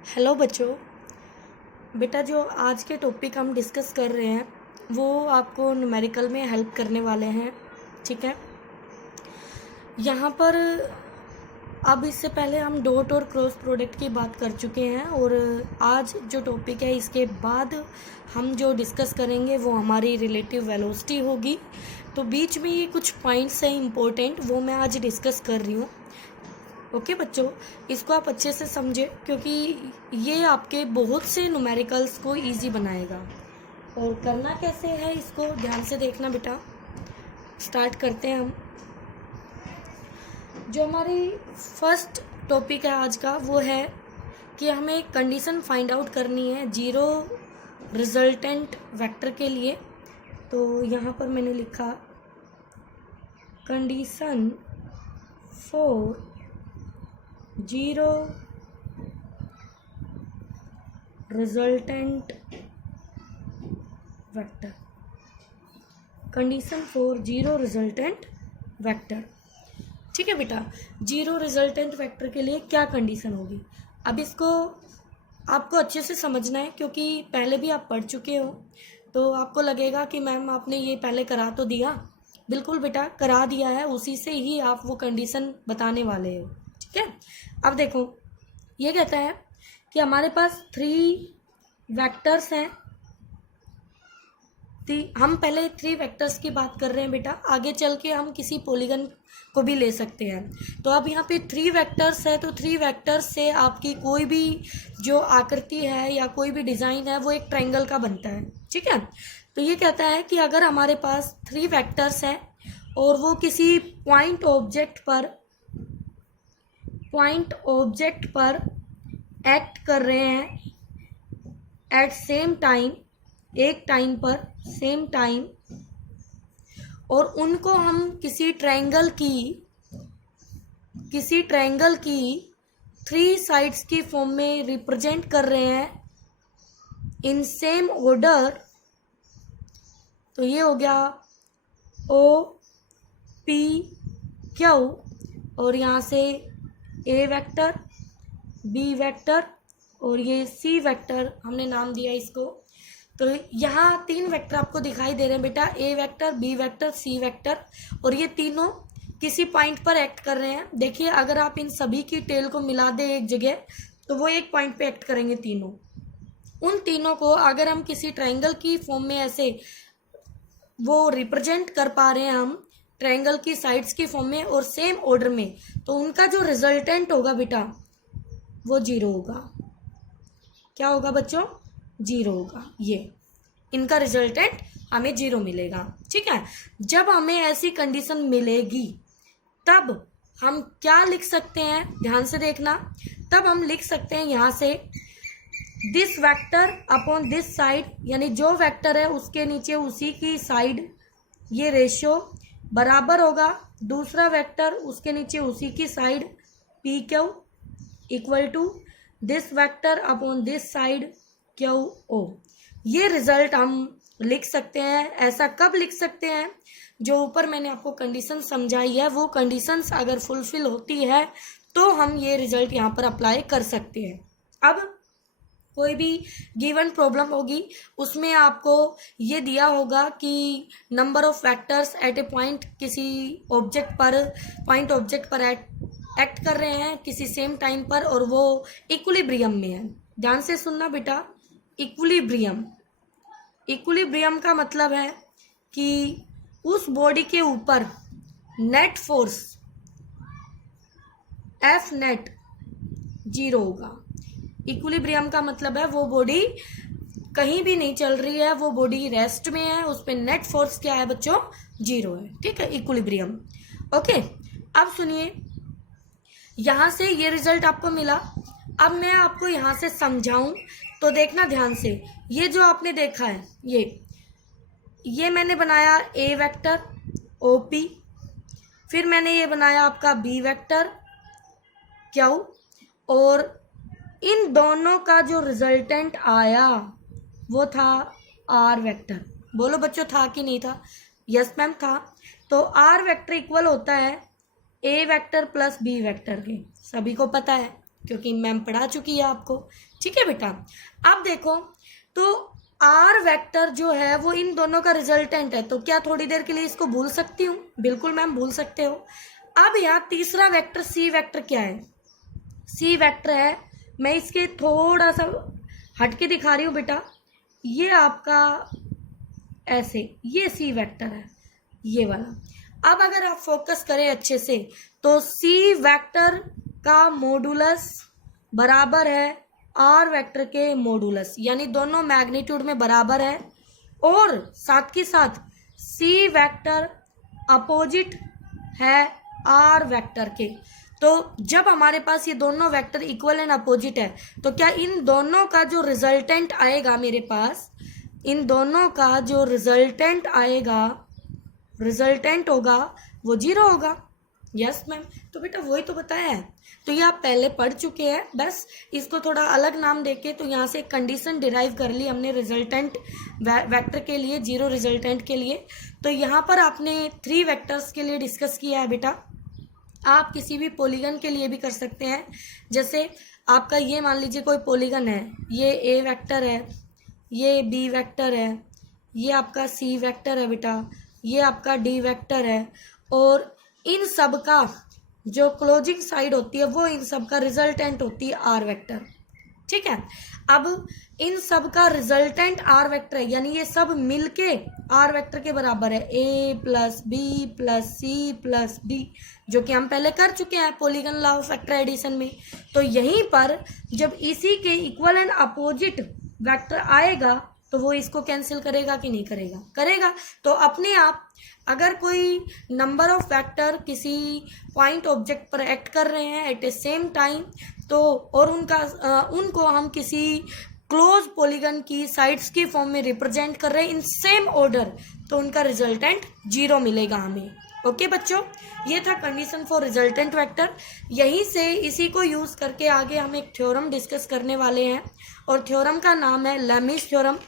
Hello बच्चों। बेटा जो आज के टॉपिक हम डिस्कस कर रहे हैं वो आपको न्यूमेरिकल में हेल्प करने वाले हैं। ठीक है, यहाँ पर अब इससे पहले हम डॉट और क्रॉस प्रोडक्ट की बात कर चुके हैं और आज जो टॉपिक है इसके बाद हम जो डिस्कस करेंगे वो हमारी रिलेटिव वेलोसिटी होगी। तो बीच में ये कुछ पॉइंट्स हैं इम्पोर्टेंट, वो मैं आज डिस्कस कर रही हूँ। ओके बच्चों, इसको आप अच्छे से समझे क्योंकि ये आपके बहुत से न्यूमेरिकल्स को इजी बनाएगा। और करना कैसे है इसको ध्यान से देखना बेटा। स्टार्ट करते हैं हम। जो हमारी फर्स्ट टॉपिक है आज का वो है कि हमें कंडीशन फाइंड आउट करनी है जीरो रिजल्टेंट वेक्टर के लिए। तो यहाँ पर मैंने लिखा condition for zero resultant vector. Condition for zero resultant vector. ठीक है बेटा, जीरो रिजल्टेंट वेक्टर के लिए क्या कंडीशन होगी, अब इसको आपको अच्छे से समझना है क्योंकि पहले भी आप पढ़ चुके हो। तो आपको लगेगा कि मैम आपने ये पहले करा तो दिया। बिल्कुल बेटा, करा दिया है, उसी से ही आप वो कंडीशन बताने वाले हो। ठीक है, अब देखो ये कहता है कि हमारे पास 3 वेक्टर्स हैं। हम पहले 3 वेक्टर्स की बात कर रहे हैं बेटा, आगे चल के हम किसी पॉलीगन को भी ले सकते हैं। तो अब यहाँ पे 3 वेक्टर्स है, तो 3 वेक्टर्स से आपकी कोई भी जो आकृति है या कोई भी डिज़ाइन है वो एक ट्रायंगल का बनता है। ठीक है, तो ये कहता है कि अगर हमारे पास 3 वेक्टर्स हैं और वो किसी पॉइंट ऑब्जेक्ट पर एक्ट कर रहे हैं एट सेम टाइम, एक टाइम पर सेम टाइम, और उनको हम किसी ट्रायंगल की 3 साइड्स की फॉर्म में रिप्रेजेंट कर रहे हैं इन सेम ऑर्डर। तो ये हो गया ओ पी क्यू, और यहाँ से ए वेक्टर, बी वेक्टर और ये सी वेक्टर हमने नाम दिया इसको। तो यहाँ 3 वेक्टर आपको दिखाई दे रहे हैं बेटा, ए vector, B vector, C vector, और ये तीनों किसी पॉइंट पर एक्ट कर रहे हैं। देखिए अगर आप इन सभी की टेल को मिला दें एक जगह तो वो एक पॉइंट पे एक्ट करेंगे तीनों। उन तीनों को अगर हम किसी ट्रायंगल की फॉर्म में ऐसे वो रिप्रेजेंट कर पा रहे हैं हम ट्रायंगल की साइड्स की फॉर्म में और सेम ऑर्डर में, तो उनका जो रिजल्टेंट होगा बेटा वो 0 होगा। क्या होगा बच्चों? 0 होगा। ये इनका रिजल्टेंट हमें 0 मिलेगा। ठीक है, जब हमें ऐसी कंडीशन मिलेगी तब हम क्या लिख सकते हैं, ध्यान से देखना। तब हम लिख सकते हैं यहाँ से this vector upon this side, यानी जो वेक्टर है उसके नीचे उसी की साइड, ये रेशियो बराबर होगा दूसरा वेक्टर उसके नीचे उसी की side P Q equal to this vector upon this side Q O. ये रिजल्ट हम लिख सकते हैं। ऐसा कब लिख सकते हैं? जो ऊपर मैंने आपको कंडीशन समझाई है वो कंडीशंस अगर फुलफिल होती है तो हम ये रिजल्ट यहाँ पर अप्लाई कर सकते हैं। अब कोई भी गिवन प्रॉब्लम होगी उसमें आपको ये दिया होगा कि number of vectors at a point, किसी ऑब्जेक्ट पर एक्ट कर रहे हैं किसी सेम टाइम पर और वो इक्विलिब्रियम में है। ध्यान से सुनना बेटा, इक्विलिब्रियम का मतलब है कि उस बॉडी के ऊपर नेट फोर्स एफ नेट 0 होगा। इक्विलिब्रियम का मतलब है वो बॉडी कहीं भी नहीं चल रही है, वो बॉडी रेस्ट में है, उस पर नेट फोर्स क्या है बच्चों? 0 है। ठीक है, इक्विलिब्रियम। ओके, अब सुनिए, यहां से ये रिजल्ट आपको मिला। अब मैं आपको यहां से समझाऊं तो देखना ध्यान से। ये जो आपने देखा है ये मैंने बनाया ए वेक्टर ओपी, फिर मैंने ये बनाया आपका बी वेक्टर क्यू, और इन दोनों का जो रिजल्टेंट आया वो था आर वेक्टर। बोलो बच्चों, था कि नहीं था? यस मैम था। तो आर वेक्टर इक्वल होता है ए वेक्टर प्लस बी वेक्टर के, सभी को पता है। क्योंकि मैम पढ़ा चुकी है आपको। ठीक है बेटा, अब देखो तो आर वेक्टर जो है वो इन दोनों का रिजल्टेंट है, तो क्या थोड़ी देर के लिए इसको भूल सकती हूँ? बिल्कुल मैम भूल सकते हो। अब यहाँ तीसरा वेक्टर सी वेक्टर क्या है? सी वेक्टर है, मैं इसके थोड़ा सा हट के दिखा रही हूँ बेटा, ये आपका ऐसे, ये सी वेक्टर है, ये वाला। अब अगर आप फोकस करें अच्छे से तो सी वेक्टर का मॉडुलस बराबर है आर वेक्टर के मॉडुलस, यानी दोनों मैग्नीट्यूड में बराबर है, और साथ के साथ सी वेक्टर अपोजिट है आर वेक्टर के। तो जब हमारे पास ये दोनों वेक्टर इक्वल एंड अपोजिट है तो क्या इन दोनों का जो रिजल्टेंट आएगा मेरे पास, इन दोनों का जो रिजल्टेंट आएगा, रिजल्टेंट होगा वो 0 होगा। यस मैम, तो बेटा वही तो बताया है, तो ये आप पहले पढ़ चुके हैं, बस इसको थोड़ा अलग नाम देके तो यहाँ से कंडीशन डिराइव कर ली हमने रिजल्टेंट वेक्टर के लिए, 0 रिजल्टेंट के लिए। तो यहाँ पर आपने 3 वेक्टर्स के लिए डिस्कस किया है बेटा, आप किसी भी पॉलीगन के लिए भी कर सकते हैं। जैसे आपका ये मान लीजिए कोई पॉलीगन है, ये ए वेक्टर है, ये बी वेक्टर है, ये आपका सी वेक्टर है बेटा, ये आपका डी वेक्टर है, और इन सब का जो क्लोजिंग साइड होती है वो इन सब का रिजल्टेंट होती है आर वेक्टर। ठीक है, अब इन सब का रिजल्टेंट आर वेक्टर है, यानी ये सब मिलके आर वेक्टर के बराबर है, A plus B plus C plus D, जो कि हम पहले कर चुके हैं polygon law of vector addition में। तो यहीं पर जब इसी के इक्वल एंड अपोजिट वेक्टर आएगा तो वो इसको कैंसिल करेगा कि नहीं करेगा? करेगा। तो अपने आप अगर कोई नंबर ऑफ वेक्टर किसी पॉइंट ऑब्जेक्ट पर एक्ट कर रहे हैं एट ए सेम टाइम, तो और उनको हम किसी क्लोज पॉलीगन की साइड्स की फॉर्म में रिप्रेजेंट कर रहे हैं इन सेम ऑर्डर, तो उनका रिजल्टेंट 0 मिलेगा हमें। ओके बच्चों, ये था कंडीशन फॉर रिजल्टेंट वेक्टर। यहीं से इसी को यूज करके आगे हम एक थ्योरम डिस्कस करने वाले हैं, और थ्योरम का नाम है लेमीज थ्योरम,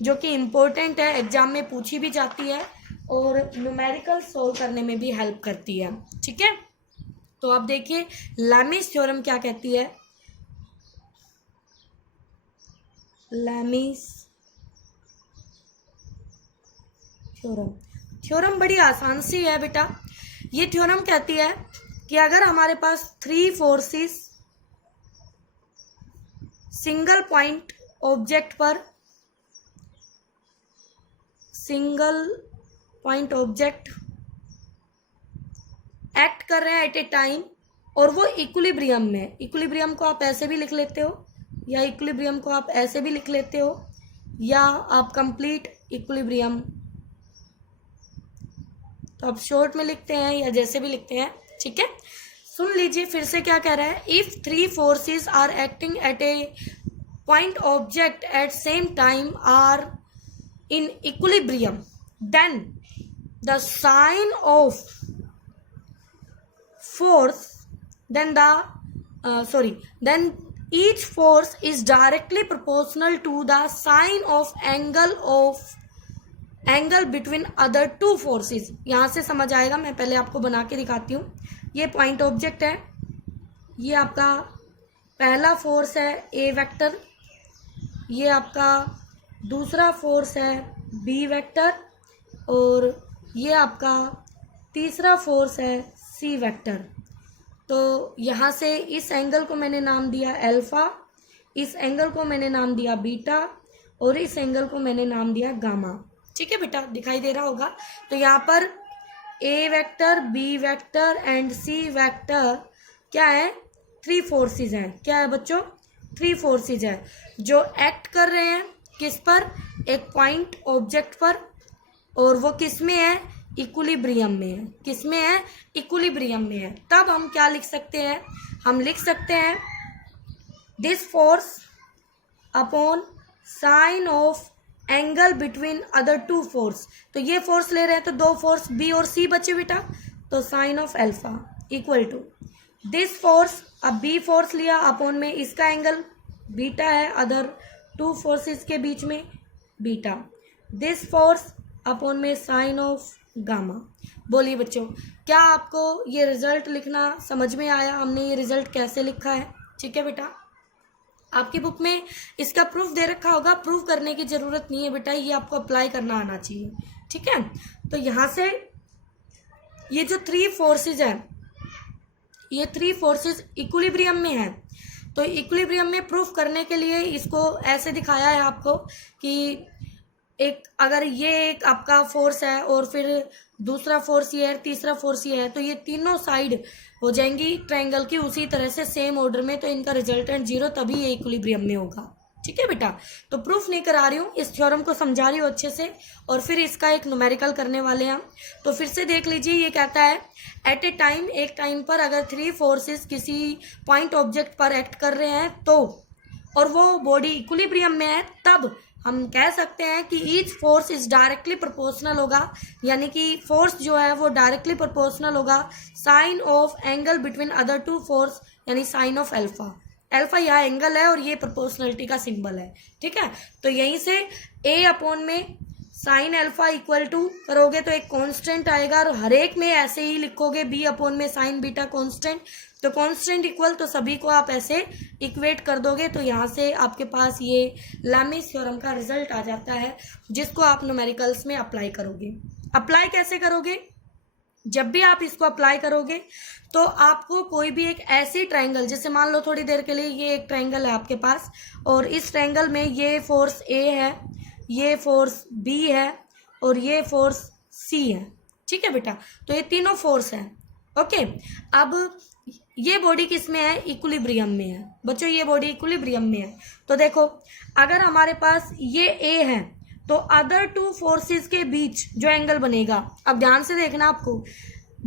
जो कि इम्पोर्टेंट है, एग्जाम में पूछी भी जाती है और न्यूमेरिकल सोल्व करने में भी हेल्प करती है। ठीक है, तो अब देखिए लेमीज थ्योरम क्या कहती है। लेमीज थ्योरम बड़ी आसान सी है बेटा। ये थ्योरम कहती है कि अगर हमारे पास 3 फोर्सेस सिंगल पॉइंट ऑब्जेक्ट पर, सिंगल पॉइंट ऑब्जेक्ट एक्ट कर रहे हैं एट ए टाइम, और वो इक्विलिब्रियम में, इक्विलिब्रियम को आप ऐसे भी लिख लेते हो या इक्विलिब्रियम को आप ऐसे भी लिख लेते हो, या आप कंप्लीट इक्विलिब्रियम, तो आप शॉर्ट में लिखते हैं या जैसे भी लिखते हैं। ठीक है, सुन लीजिए फिर से क्या कह रहा है। If 3 forces are acting at a point object at same time are in equilibrium, then the sign of force, then each force is directly proportional to the sign of angle between other 2 forces। यहाँ से समझ आएगा, मैं पहले आपको बना के दिखाती हूँ। ये पॉइंट ऑब्जेक्ट है, ये आपका पहला फोर्स है ए वेक्टर, ये आपका दूसरा फोर्स है बी वेक्टर, और ये आपका तीसरा फोर्स है सी वेक्टर। तो यहाँ से इस एंगल को मैंने नाम दिया अल्फा, इस एंगल को मैंने नाम दिया बीटा, और इस एंगल को मैंने नाम दिया गामा। ठीक है बेटा, दिखाई दे रहा होगा। तो यहाँ पर A vector, B vector and C vector क्या है? 3 फोर्सेस हैं। क्या है बच्चों? 3 फोर्सेस है जो एक्ट कर रहे हैं किस पर? एक पॉइंट ऑब्जेक्ट पर, और वो किस में है? इक्विलिब्रियम में है। किस में है? इक्विलिब्रियम में है। तब हम क्या लिख सकते हैं? हम लिख सकते हैं this force upon sine of angle between other 2 force. तो ये फोर्स ले रहे हैं तो 2 फोर्स बी और सी बचे बेटा, तो sine of alpha equal to this force, अब बी फोर्स लिया अपॉन में इसका एंगल बीटा है अदर 2 फोर्सेस के बीच में बीटा, दिस फोर्स अपॉन में साइन ऑफ गामा। बोलिए बच्चों, क्या आपको ये रिजल्ट लिखना समझ में आया? हमने ये रिजल्ट कैसे लिखा है? ठीक है बेटा, आपकी बुक में इसका प्रूफ दे रखा होगा, प्रूफ करने की जरूरत नहीं है बेटा, ये आपको अप्लाई करना आना चाहिए। ठीक है, तो यहां से ये जो 3 फोर्सेस है, ये 3 फोर्सेस इक्विलिब्रियम में है। तो इक्विलिब्रियम में प्रूफ करने के लिए इसको ऐसे दिखाया है आपको कि एक अगर ये एक आपका फोर्स है और फिर दूसरा फोर्स ये है, तीसरा फोर्स ये है, तो ये तीनों साइड हो जाएंगी ट्रायंगल की उसी तरह से सेम ऑर्डर में, तो इनका रिजल्टेंट 0, तभी ये इक्विलिब्रियम में होगा। ठीक है बेटा, तो प्रूफ नहीं करा रही हूँ, इस थ्योरम को समझा रही हूँ अच्छे से, और फिर इसका एक न्यूमेरिकल करने वाले हैं हम। तो फिर से देख लीजिए, ये कहता है एट ए टाइम, एक टाइम पर अगर 3 फोर्सेस किसी पॉइंट ऑब्जेक्ट पर एक्ट कर रहे हैं तो, और वो बॉडी इक्विलिब्रियम में है, तब हम कह सकते हैं कि each force is directly proportional होगा, यानी कि फोर्स जो है वो डायरेक्टली प्रोपोर्शनल होगा sine of angle between other 2 force, यानी साइन ऑफ अल्फा। अल्फा यहाँ एंगल है और ये प्रोपोर्शनलिटी का सिंबल है। ठीक है, तो यहीं से a अपॉन में साइन अल्फा इक्वल टू करोगे तो एक कांस्टेंट आएगा, और हर एक में ऐसे ही लिखोगे b अपॉन में साइन बीटा कांस्टेंट, तो कांस्टेंट इक्वल, तो सभी को आप ऐसे इक्वेट कर दोगे, तो यहाँ से आपके पास ये लैमिस थ्योरम का रिजल्ट आ जाता है, जिसको आप न्यूमेरिकल्स में अप्लाई करोगे। अप्लाई कैसे करोगे? जब भी आप इसको अप्लाई करोगे तो आपको कोई भी एक ऐसी ट्रायंगल, जैसे मान लो थोड़ी देर के लिए ये एक ट्रायंगल है आपके पास, और इस ट्रायंगल में ये फोर्स A है, ये फोर्स B है और ये फोर्स C है। ठीक है बेटा, तो ये तीनों फोर्स हैं। ओके, अब ये बॉडी किस में है? इक्विलिब्रियम में है बच्चों, ये बॉडी इक्विलिब्रियम में है। तो देखो, अगर हमारे पास ये A है तो अदर 2 फोर्सेस के बीच जो एंगल बनेगा, अब ध्यान से देखना आपको,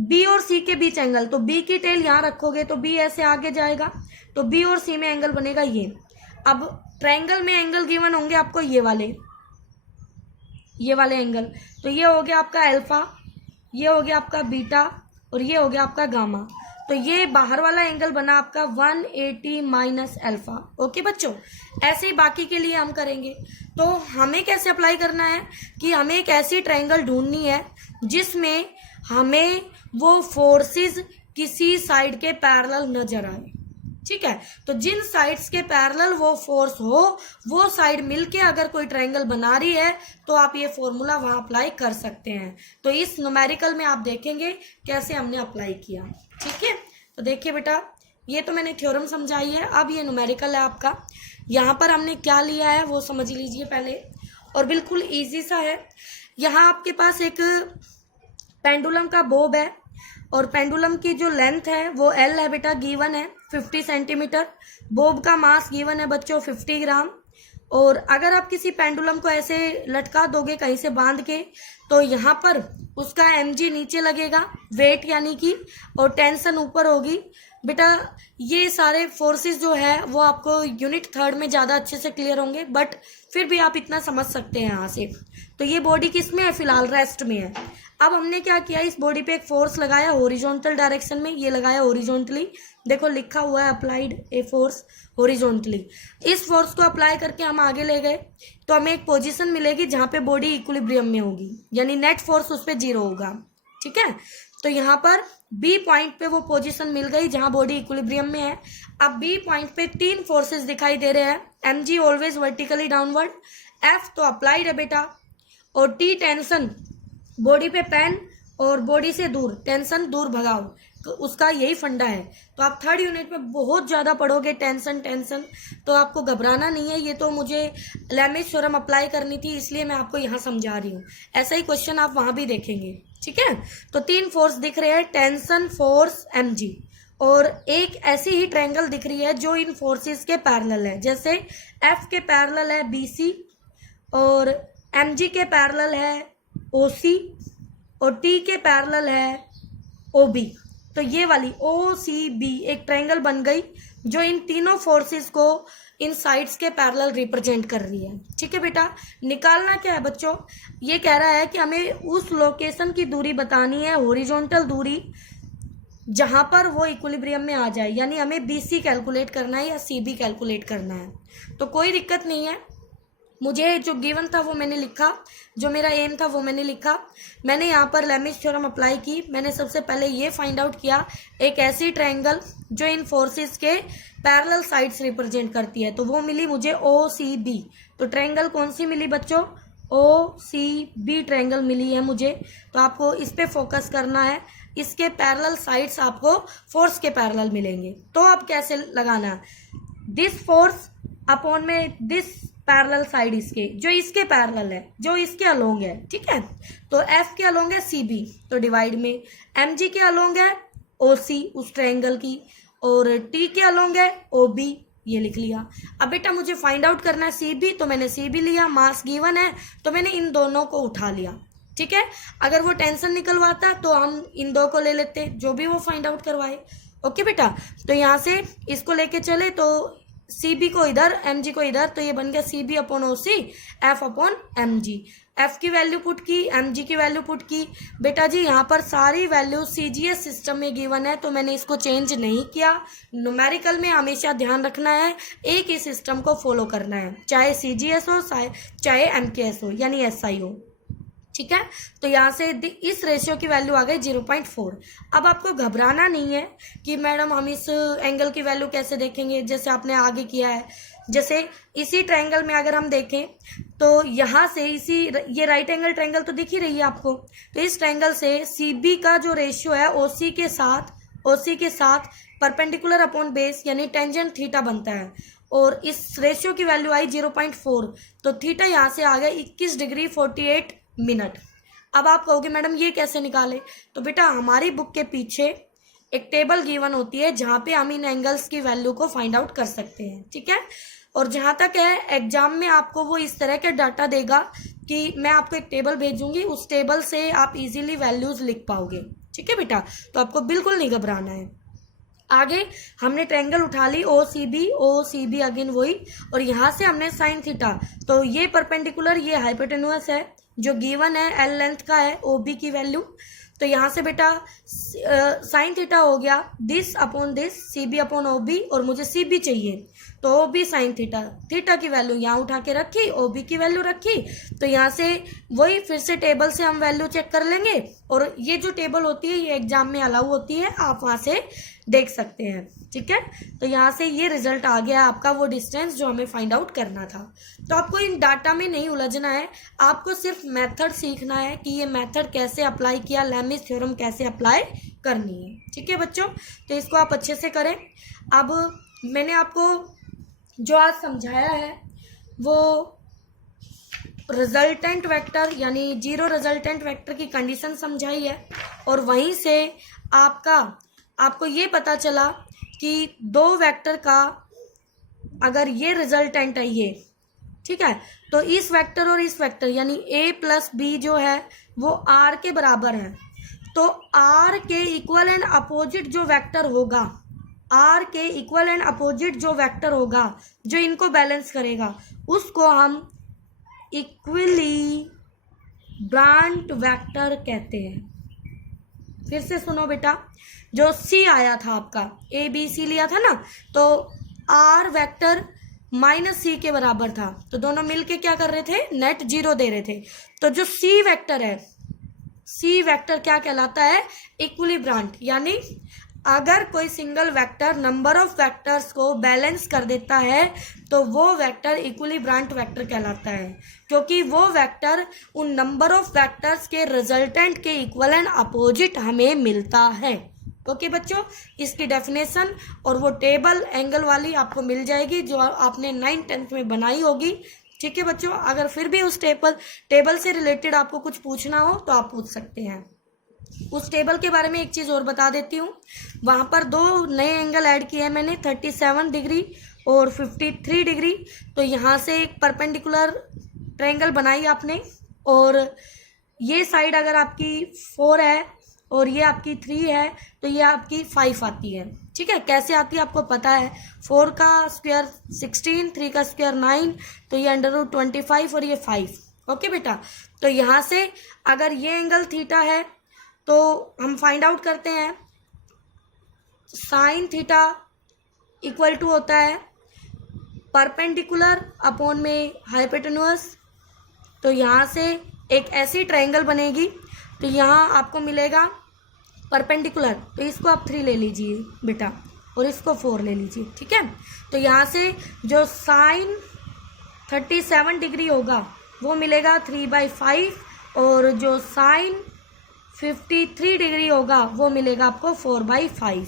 B और C के बीच एंगल, तो B की टेल यहाँ रखोगे तो B ऐसे आगे जाएगा, तो B और C में एंगल बनेगा ये। अब ट्रायंगल में एंगल गिवन होंगे आपको ये वाले एंगल, तो ये हो गया आपका अल्फा, ये हो गया आपका बीटा और ये हो गया आपका गामा। तो ये बाहर वाला एंगल बना आपका 180 माइनस अल्फा। ओके बच्चों, ऐसे ही बाकी के लिए हम करेंगे। तो हमें कैसे अप्लाई करना है कि हमें एक ऐसी ट्रायंगल ढूंढनी है जिसमें हमें वो फोर्सेस किसी साइड के पैरेलल नजर आए। ठीक है, तो जिन साइड्स के पैरेलल वो फोर्स हो, वो साइड मिलके अगर कोई ट्रायंगल बना रही है तो आप ये फॉर्मूला वहां अप्लाई कर सकते हैं। तो इस न्यूमेरिकल में आप देखेंगे कैसे हमने अप्लाई किया। ठीक है, तो देखिए बेटा, ये तो मैंने थ्योरम समझाई है, अब ये न्यूमेरिकल है आपका। यहाँ पर हमने क्या लिया है वो समझ लीजिए पहले, और बिल्कुल ईजी सा है। यहाँ आपके पास एक पेंडुलम का बोब है, और पेंडुलम की जो लेंथ है वो L है बेटा, गिवन है 50 सेंटीमीटर। बोब का मास गिवन है बच्चों 50 ग्राम। और अगर आप किसी पेंडुलम को ऐसे लटका दोगे कहीं से बांध के, तो यहाँ पर उसका mg नीचे लगेगा, वेट यानी कि, और टेंशन ऊपर होगी। बेटा ये सारे फोर्सेस जो है वो आपको यूनिट 3rd में ज़्यादा अच्छे से क्लियर होंगे, बट फिर भी आप इतना समझ सकते हैं यहाँ से। तो ये बॉडी किस में है? फिलहाल रेस्ट में है। अब हमने क्या किया, इस बॉडी पे एक फोर्स लगाया हॉरिजॉन्टल डायरेक्शन में, ये लगाया हॉरिजॉन्टली, देखो लिखा हुआ है अप्लाइड ए फोर्स हॉरिजॉन्टली। इस फोर्स को अप्लाई करके हम आगे ले गए तो हमें एक पोजीशन मिलेगी जहाँ पे बॉडी इक्विलिब्रियम में होगी, यानी नेट फोर्स उस पर 0 होगा। ठीक है, तो यहाँ पर B पॉइंट पे वो पोजीशन मिल गई जहां बॉडी इक्विलिब्रियम में है। अब B पॉइंट पे 3 फोर्सेस दिखाई दे रहे हैं, mg always vertically downward, F तो अप्लाइड है बेटा, और T टेंशन, बॉडी पे पेन और बॉडी से दूर, टेंशन दूर भगाओ, तो उसका यही फंडा है। तो आप 3rd यूनिट में बहुत ज़्यादा पढ़ोगे टेंशन, तो आपको घबराना नहीं है। ये तो मुझे लैमिस थ्योरम अप्लाई करनी थी, इसलिए मैं आपको यहाँ समझा रही हूँ। ऐसा ही क्वेश्चन आप वहाँ भी देखेंगे। ठीक है, तो 3 फोर्स दिख रहे हैं, टेंशन, फोर्स, mg, और एक ऐसी ही ट्रायंगल दिख रही है जो इन फोर्सेस के पैरेलल है। जैसे F के पैरेलल है BC, और mg के पैरेलल है OC, और T के पैरेलल है OB। तो ये वाली OCB एक ट्रायंगल बन गई जो इन तीनों फोर्सेस को इन साइड्स के पैरेलल रिप्रेजेंट कर रही है। ठीक है बेटा, निकालना क्या है बच्चों, ये कह रहा है कि हमें उस लोकेशन की दूरी बतानी है, हॉरिजॉन्टल दूरी, जहां पर वो इक्विलिब्रियम में आ जाए, यानी हमें BC कैलकुलेट करना है या CB कैलकुलेट करना है। तो कोई दिक्कत नहीं है, मुझे जो गिवन था वो मैंने लिखा, जो मेरा एम था वो मैंने लिखा। मैंने यहाँ पर लेमिस थ्योरम अप्लाई की। मैंने सबसे पहले ये फाइंड आउट किया एक ऐसी ट्रायंगल जो इन फोर्सेस के पैरेलल साइड्स रिप्रेजेंट करती है, तो वो मिली मुझे OCB। तो ट्रायंगल कौन सी मिली बच्चों? OCB ट्रायंगल मिली है मुझे। तो आपको इस पे फोकस करना है, इसके पैरेलल साइड्स आपको फोर्स के पैरेलल मिलेंगे। तो अब कैसे लगाना है? दिस फोर्स अपॉन में दिस पैरेलल साइड, इसके जो इसके पैरेलल है, जो इसके अलोंग है, ठीक है। तो F के अलोंग है CB, तो डिवाइड में MG के अलोंग है OC उस ट्रायंगल की, और T के अलोंग है OB, ये लिख लिया। अब बेटा मुझे फाइंड आउट करना है CB, तो मैंने CB लिया, मास गिवन है तो मैंने इन दोनों को उठा लिया, ठीक है। अगर वो टेंशन निकलवाता तो हम इन दो को ले लेते, जो भी वो फाइंड आउट करवाए। ओके बेटा, तो यहाँ से इसको लेके चले तो CB को इधर, MG को इधर, तो ये बन गया CB upon OC, F upon MG। F की वैल्यू पुट की, MG की वैल्यू पुट की। बेटा जी यहाँ पर सारी वैल्यू CGS सिस्टम में गिवन है, तो मैंने इसको चेंज नहीं किया। न्यूमेरिकल में हमेशा ध्यान रखना है, एक ही सिस्टम को फॉलो करना है, चाहे CGS हो चाहे MKS हो यानी SI हो, ठीक है। तो यहाँ से इस रेशियो की वैल्यू आ गई 0.4। अब आपको घबराना नहीं है कि मैडम हम इस एंगल की वैल्यू कैसे देखेंगे, जैसे आपने आगे किया है। जैसे इसी ट्रायंगल में अगर हम देखें तो यहाँ से इसी ये राइट एंगल ट्रायंगल तो दिख ही रही है आपको, तो इस ट्रायंगल से CB का जो रेशियो है OC के साथ परपेंडिकुलर अपॉन बेस यानी टेंजेंट थीटा बनता है, और इस रेशियो की वैल्यू आई 0.4। तो थीटा यहाँ से आ गया 21 डिग्री 48 मिनट। अब आप कहोगे मैडम ये कैसे निकाले? तो बेटा हमारी बुक के पीछे एक टेबल गिवन होती है जहाँ पे हम इन एंगल्स की वैल्यू को फाइंड आउट कर सकते हैं, ठीक है। और जहाँ तक है एग्जाम में आपको वो इस तरह के डाटा देगा कि मैं आपको एक टेबल भेजूंगी, उस टेबल से आप इजीली वैल्यूज लिख पाओगे, ठीक है बेटा। तो आपको बिल्कुल नहीं घबराना है। आगे हमने ट्रायंगल उठा ली OCB अगेन वही, और यहाँ से हमने साइन थीटा, तो ये परपेंडिकुलर ये हाइपोटेन्यूअस है जो गिवन है, L लेंथ का है OB की वैल्यू। तो यहाँ से बेटा साइन थीटा हो गया this upon this CB upon OB, और मुझे CB चाहिए तो OB साइन थीटा, थीटा की वैल्यू यहाँ उठा के रखी, OB की वैल्यू रखी। तो यहाँ से वही फिर से टेबल से हम वैल्यू चेक कर लेंगे, और ये जो टेबल होती है ये एग्जाम में अलाउ होती है, आप वहाँ से देख सकते हैं, ठीक है। तो यहाँ से ये रिजल्ट आ गया आपका वो डिस्टेंस जो हमें फाइंड आउट करना था। तो आपको इन डाटा में नहीं उलझना है, आपको सिर्फ मेथड सीखना है कि ये मेथड कैसे अप्लाई किया, लेमिस थ्योरम कैसे अप्लाई करनी है, ठीक है बच्चों। तो इसको आप अच्छे से करें। अब मैंने आपको जो आज समझाया है वो रिजल्टेंट वेक्टर यानी जीरो रिजल्टेंट वेक्टर की कंडीशन समझाई है, और वहीं से आपको ये पता चला कि दो वेक्टर का अगर ये रिजल्टेंट है ये, ठीक है, तो इस वेक्टर और इस वेक्टर यानी A प्लस B जो है वो R के बराबर है। तो R के इक्वल एंड अपोजिट जो वेक्टर होगा, R के इक्वल एंड अपोजिट जो वेक्टर होगा जो इनको बैलेंस करेगा, उसको हम इक्विली ब्रांट वेक्टर कहते हैं। फिर से सुनो बेटा, जो C आया था आपका ABC लिया था ना, तो R वेक्टर माइनस C के बराबर था, तो दोनों मिलके क्या कर रहे थे, नेट जीरो दे रहे थे। तो जो C वेक्टर है, C वेक्टर क्या कहलाता है, इक्विली ब्रांट, यानी अगर कोई single vector number of vectors को बैलेंस कर देता है तो वो वेक्टर इक्विली ब्रांट वेक्टर कहलाता है, क्योंकि वो वेक्टर उन नंबर ऑफ वेक्टर्स के रिजल्टेंट के इक्वल एंड अपोजिट हमें मिलता है। ओके बच्चों, इसकी डेफिनेशन और वो टेबल एंगल वाली आपको मिल जाएगी जो आपने 9th 10th में बनाई होगी, ठीक है बच्चों। अगर फिर भी उस टेबल से रिलेटेड आपको कुछ पूछना हो तो आप पूछ सकते हैं। उस टेबल के बारे में एक चीज़ और बता देती हूँ, वहाँ पर दो नए एंगल ऐड किए हैं मैंने, 37 डिग्री और 53 डिग्री। तो यहाँ से एक परपेंडिकुलर ट्रायंगल बनाई आपने, और ये साइड अगर आपकी 4 है और ये आपकी 3 है तो ये आपकी 5 आती है, ठीक है। कैसे आती है आपको पता है, 4 का स्क्वायर 16, 3 का स्क्वायर 9, तो ये √25 और ये 5। ओके बेटा, तो यहाँ से अगर ये एंगल थीटा है तो हम फाइंड आउट करते हैं, साइन थीटा इक्वल टू होता है परपेंडिकुलर अपॉन में हाइपोटेन्यूज, तो यहाँ से एक ऐसी ट्रायंगल बनेगी, तो यहाँ आपको मिलेगा परपेंडिकुलर, तो इसको आप 3 ले लीजिए बेटा और इसको 4 ले लीजिए, ठीक है। तो यहाँ से जो साइन 37 डिग्री होगा वो मिलेगा 3/5 और जो साइन 53 डिग्री होगा वो मिलेगा आपको 4/5,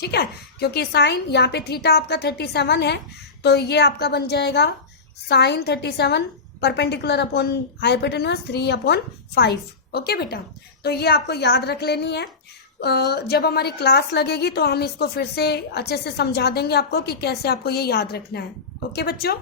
ठीक है। क्योंकि साइन यहाँ पे थीटा आपका 37 है, तो ये आपका बन जाएगा sine 37 perpendicular upon hypotenuse 3/5। Okay बेटा, तो ये आपको याद रख लेनी है। जब हमारी क्लास लगेगी तो हम इसको फिर से अच्छे से समझा देंगे आपको कि कैसे आपको ये याद रखना है। ओके बच्चों।